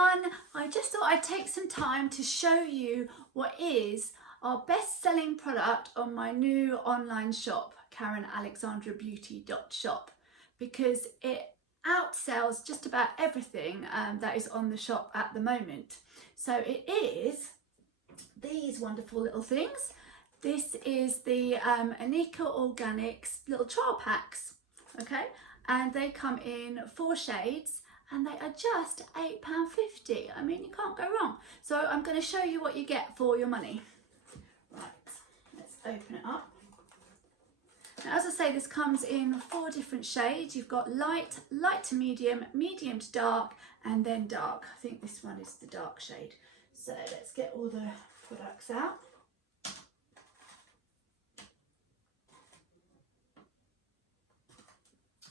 everyone, I just thought I'd take some time to show you what is our best-selling product on my new online shop, Karen Alexandra Beauty shop, because it outsells just about everything that is on the shop at the moment. So it is these wonderful little things. This is the INIKA Organics little trial packs, okay, and they come in 4 shades and they are just £8.50. I mean, you can't go wrong. So I'm going to show you what you get for your money. Right, let's open it up. Now, as I say, this comes in 4 different shades. You've got light, light to medium, medium to dark, and then dark. I think this one is the dark shade. So let's get all the products out.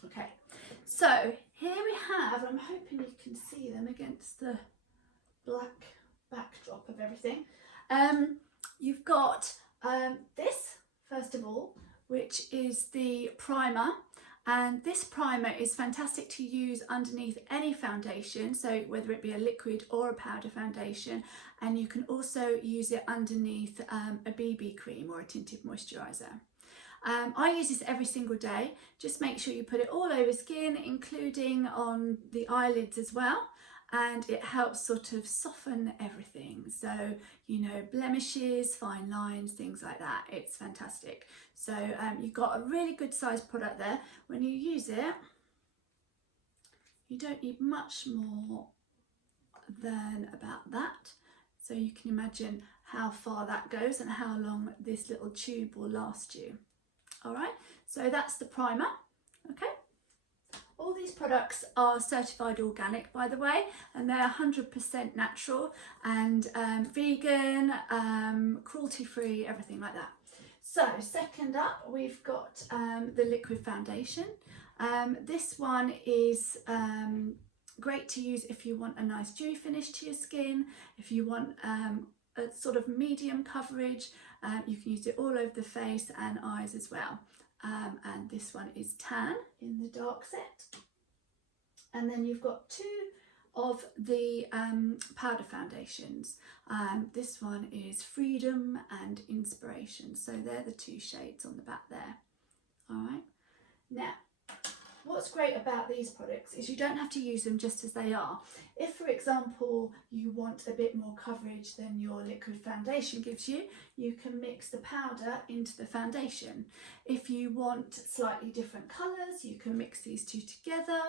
Okay, so here we have, I'm hoping you can see them against the black backdrop of everything. You've got this, first of all, which is the primer, and this primer is fantastic to use underneath any foundation, so whether it be a liquid or a powder foundation, and you can also use it underneath a BB cream or a tinted moisturiser. I use this every single day. Just make sure you put it all over skin, including on the eyelids as well, and it helps sort of soften everything. So, you know, blemishes, fine lines, things like that. It's fantastic. So you've got a really good sized product there. When you use it, you don't need much more than about that. So you can imagine how far that goes and how long this little tube will last you. All right, so that's the primer. Okay, all these products are certified organic, by the way, and they're 100% natural and vegan, cruelty-free, everything like that. So second up, we've got the liquid foundation. This one is great to use if you want a nice dewy finish to your skin, if you want a sort of medium coverage. You can use it all over the face and eyes as well. And this one is tan in the dark set. And then you've got 2 of the powder foundations. This one is Freedom and Inspiration. So they're the 2 shades on the back there. All right. Now, what's great about these products is you don't have to use them just as they are. If, for example, you want a bit more coverage than your liquid foundation gives you, you can mix the powder into the foundation. If you want slightly different colours, you can mix these 2 together.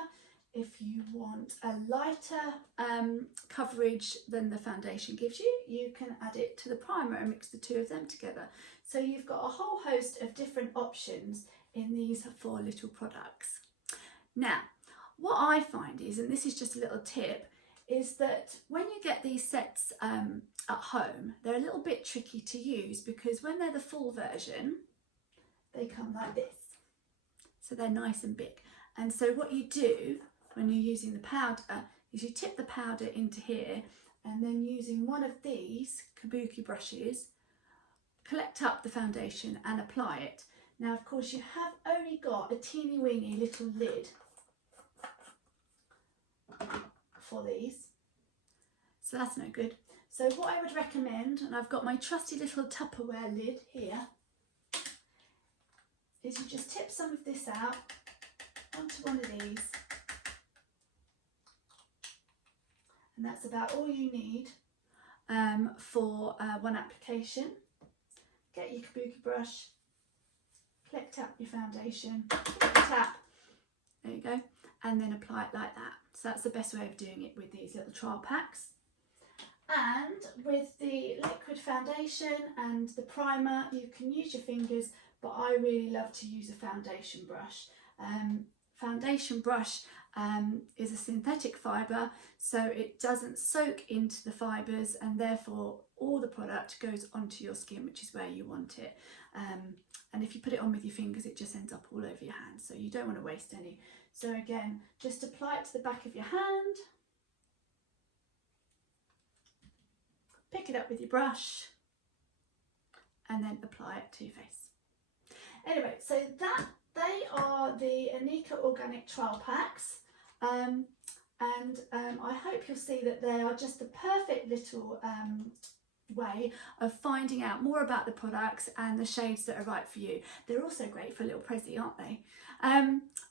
If you want a lighter coverage than the foundation gives you, you can add it to the primer and mix the 2 of them together. So you've got a whole host of different options in these 4 little products. Now, what I find is, and this is just a little tip, is that when you get these sets at home, they're a little bit tricky to use because when they're the full version, they come like this. So they're nice and big. And so what you do when you're using the powder is you tip the powder into here and then using one of these kabuki brushes, collect up the foundation and apply it. Now, of course, you have only got a teeny weeny little lid for these, so that's no good. So what I would recommend, and I've got my trusty little Tupperware lid here, is you just tip some of this out onto one of these, and that's about all you need for one application. Get your kabuki brush, collect up your foundation, tap, there you go, and then apply it like that. So that's the best way of doing it with these little trial packs. And with the liquid foundation and the primer, you can use your fingers, but I really love to use a foundation brush. Foundation brush is a synthetic fibre, so it doesn't soak into the fibres, and therefore all the product goes onto your skin, which is where you want it. And if you put it on with your fingers, it just ends up all over your hands, so you don't want to waste any. So again, just apply it to the back of your hand, pick it up with your brush, and then apply it to your face. Anyway, so they are the INIKA Organic Trial Packs. and I hope you'll see that they are just the perfect little way of finding out more about the products and the shades that are right for you. They're also great for a little prezi, aren't they?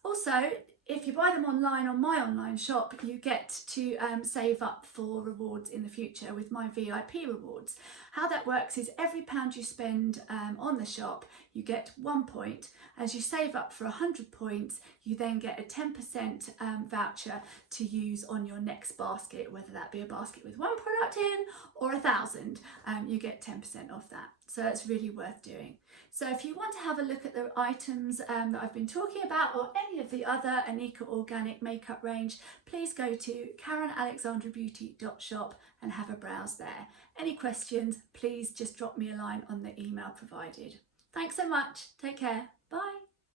Also, if you buy them online on my online shop, you get to save up for rewards in the future with my VIP rewards. How that works is every £1 you spend on the shop, you get 1 point. As you save up for 100 points, you then get a 10% voucher to use on your next basket, whether that be a basket with 1 product in or 1,000, you get 10% off that. So it's really worth doing. So if you want to have a look at the items that I've been talking about, or any of the other INIKA Organic Makeup range, please go to karenalexandrabeauty.shop and have a browse there. Any questions, please just drop me a line on the email provided. Thanks so much. Take care. Bye.